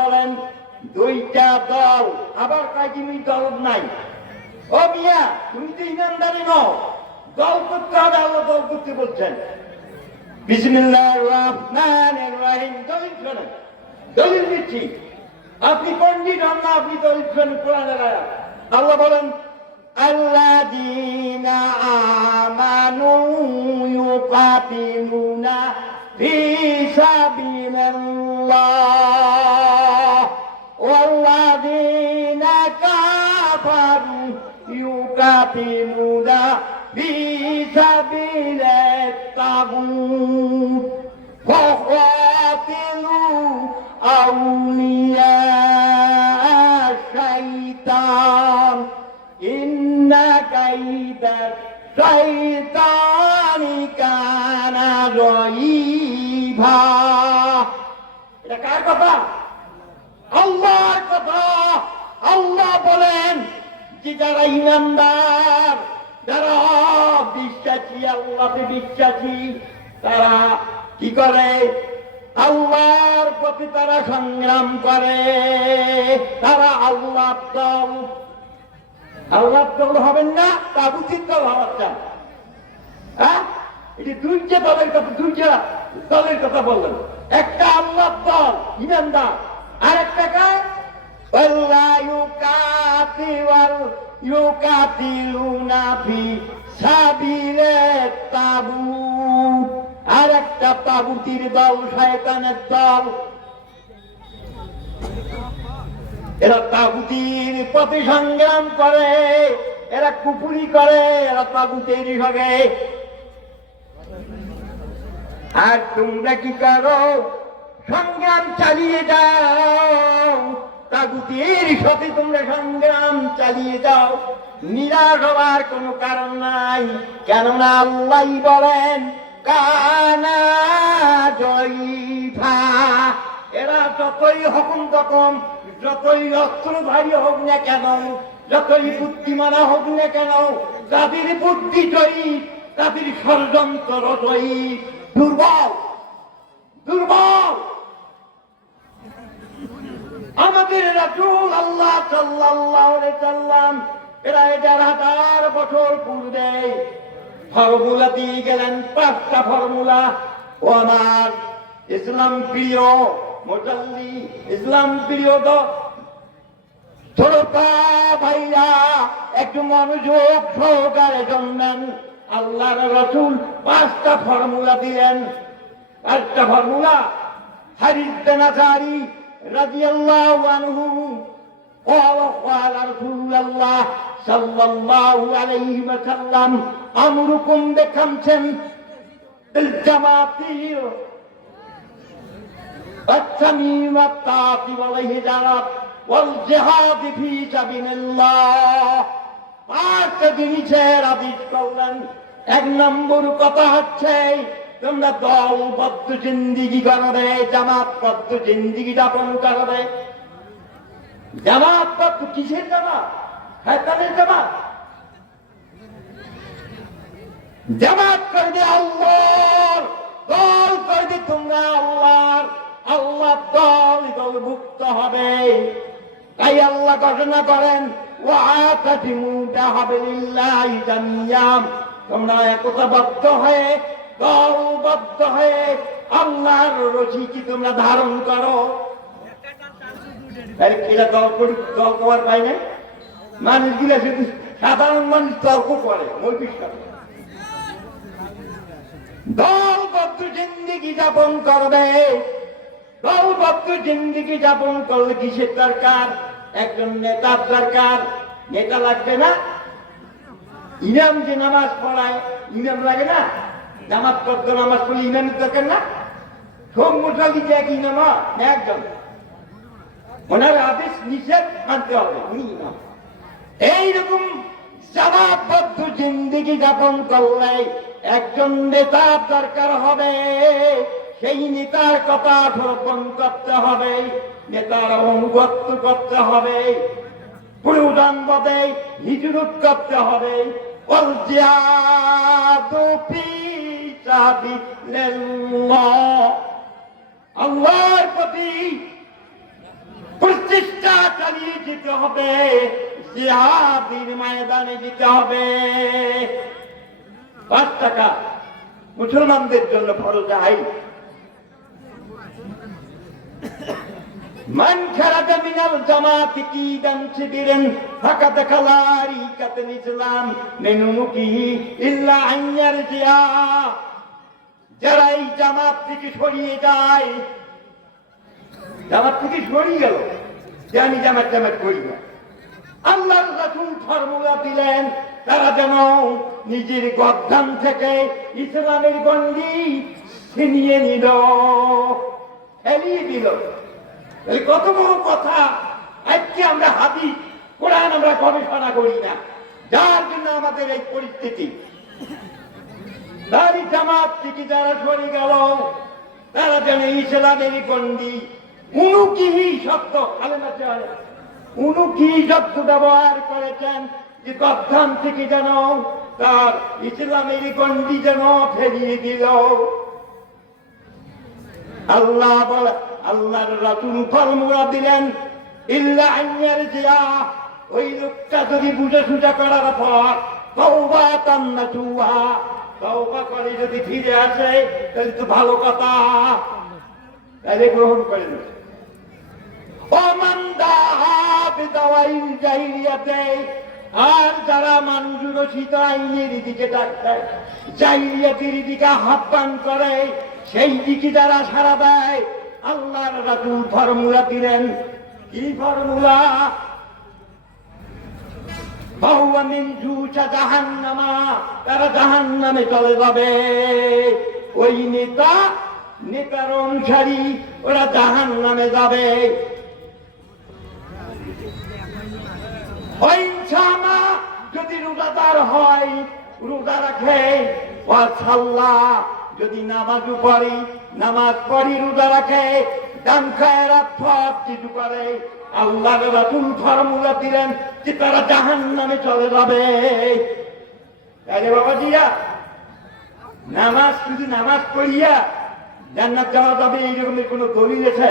বলেন দুইটা দল, আবার কয়েকদিন দল নাই। ও মিয়া, তুমি তো ইমানদারি নও, দল করতে হবে। আল্লাহ দল করতে বলছেন। বিসমিল্লাহির রহমানির রহিম। দলিল শোনেন, দলিল দিচ্ছি। আপনি পণ্ডিত হন না, আপনি দলিল শোনেন কোরআনের আয়াত। আল্লাহ বলেন আল্লাযীনা আমানু ইউকাতিলুনা ফি সাবিলিল্লাহ ওয়াল্লাযীনা কাফারু ইউকাতিলুনা ফি সাবিলিত তাগুত ফাকাতিলু আউলিয়া শাইতান ইন্না কাইদা শাইতানি কানা যায়ীফা। এটা কার কথা? আল্লাহর কথা। আল্লাহ বলেন যে যারা ইমানদার, যারা বিশ্বাসী, আল্লাহতে বিশ্বাসী, তারা কি করে? আল্লাহর প্রতি তারা সংগ্রাম করে। তারা আল্লাহ দল। আল্লাহ দল হবেন না, তাগুতির দল হওয়ার চান। হ্যাঁ, এটি দুইটা দলের কথা, দুইটা দলের কথা বললেন। একটা আল্লাহ দল ইমানদার, আর একটা কাজ ইউকাতিলুনা ফি সাবিলিত তাগুত, আর একটা তাগুতির দল, শয়তানের দল। এরা তাগুতির পথে সংগ্রাম করে, এরা কুফরি করে, এরা তাগুতের সঙ্গে। আর তোমরা কি করো? সংগ্রাম চালিয়ে যাও, তাগুতের সাথে তোমরা সংগ্রাম চালিয়ে যাও। নিরাশ হওয়ার কোনো কারণ নাই, কেননা আল্লাহ বলেন কানা যায়ীফা। এরা যতই হকুম তকম, যতই অস্ত্রধারী হোক না কেন, যতই বুদ্ধিমানা হোক না কেন, তাদের বুদ্ধি জয়ীফ, তাদের ষড়যন্ত্র জয়ীফ। দুর্বল, দুর্বল। আমাদের রাসূল আল্লাহ সাল্লাল্লাহু আলাইহি সাল্লাম এরা ১,০০০ বছর পূর্বে ফর্মুলা দিয়ে গেলেন, ৫টা ফর্মুলা। ও আমার ইসলাম প্রিয় মুসল্লি, ইসলাম প্রিয় ছোটটা ভাইরা, একটু মনোযোগ সহকারে শুনবেন। আল্লাহর রাসূল ৫টা ফর্মুলা দিলেন। ৫টা ফর্মুলা। হারিস বিন আসারি রাদিয়াল্লাহু আনহু قال رسول الله صلى الله عليه وسلم أمركم بخمس بالجماعة والتميم والطاعة والهجرة والجهاد في سبيل الله। ৫টা জিনিসের আদেশ করলেন। ১ নম্বর কথা হচ্ছে তোমরা দলবদ্ধ জিন্দেগি করবে, জামাতবদ্ধ জিন্দেগি যাপন করবে। জামাতবদ্ধ কিসের জামাত? শয়তানের জামাত। জামাত করবে আল্লাহর দল, করবে তোমরা আল্লাহর। আল্লাহ দল দলভুক্ত হবে। তাই আল্লাহ ঘোষণা করেন ওয়াতাসিমু বিহাবলিল্লাহি জামিআন, তোমরা একতাবদ্ধ হয়ে, দলবদ্ধ হয়ে আল্লাহর রশি কি তোমরা ধারণ করো। এরা দল করার পাই না। মানুষগুলা শুধু সাধারণ মানুষ তর্ক করে, মৌলিক দলবদ্ধ জিন্দেগি যাপন করবে। দলবদ্ধ জিন্দেগি যাপন করলে কিসের দরকার? একজন নেতার দরকার। নেতা লাগবে না? ইমাম যে নামাজ পড়ায়, ইমাম লাগে না? জামাতবদ্ধ নামাজ পড়লে ইমামের দরকার না? সব মুসল্লি যে এক ইমাম একজন, ওনার আদেশ নিষেধ মানতে হবে, উনি ইমাম। এইরকম জামাতবদ্ধ জিন্দেগি যাপন করলে একজন নেতার দরকার হবে। সেই নেতার কথা শ্রবণ করতে হবে, নেতার অনুগত্য করতে হবে, প্রয়োজন বোধে হিজরত করতে হবে। আল্লাহর প্রতি দিতে হবে, জিহাদের ময়দানে দিতে হবে। 5 টাকা মুসলমানদের জন্য ফরজ আইন। মান খারাজা মিনাল জামাতি কিদান শিবিরান ফাকাদ খালারি কাতাল ইসলাম মিনুকিহি ইল্লা আন ইয়ারজিয়া। যারা এই জামাত থেকে সরিয়ে যায়, জামাত থেকে সরিয়ে গেল যে আমি জামাত করি না, আল্লাহর রাসূল ফর্মুলা দিলেন তারা যেন নিজের গর্দান থেকে ইসলামের গণ্ডি ছিনিয়ে নিল, ফেলিয়ে দিল। কত বড় কথা! আজকে আমরা হাদিস কোরআন আমরা গবেষণা করি না, যার জন্য আমাদের এই পরিস্থিতি। তারই জামাত থেকে যারা সরে গেল তারা যেন ইসলামের গণ্ডি, উনুকিহি শব্দ, উনুকি শব্দ ব্যবহার করেছেন যে গর্দান থেকে যেন তার ইসলামের গণ্ডি যেন ফেলিয়ে দিল। আল্লাহ বলে, আল্লাহর রাসূল ফরমুলা দিলেন ইল্লা আন ইয়ারজিয়া। ওই লোকটা যদি বুঝে সুঝা করার পর তাওবাতান নাসুহা, তওবা করে যদি ফিরে আসে তাহলে তো ভালো কথা, তাহলে গ্রহণ করে নেবে। ওমান দাআ বিদাওয়াইল জাহিলিয়াতে, আর যারা মানুষ রচিত আইনের দিকে ডাকে, জাহিলিয়াতের দিকে আহ্বান করে, সেই দিকে যারা সাড়া দেয়, আল্লাহর রাসূল ফর্মুলা দিলেন। কি ফর্মুলা? ফাহুয়া মিন জুজা জাহান্নামা, তারা জাহান্নামে চলে যাবে। ওই নেতার অনুসারী ওরা জাহান্নামে যাবে। ওয়াইনসামা, যদি রোজাদার হয়, রোজা রাখে, ওয়াসাল্লাহ, যদি নামাজও পড়ি, নামাজ পড়ি, রোজা রাখে, দান খায়রাত সব কিছু করে, আল্লাহর রাসূল ফর্মুলা দিলেন যে তারা জাহান্নামে চলে যাবে। তাহলে বাবাজিরা, নামাজ শুধু নামাজ পড়িয়া জান্নাত যাওয়া যাবে এইরকমের কোন দলিল আছে?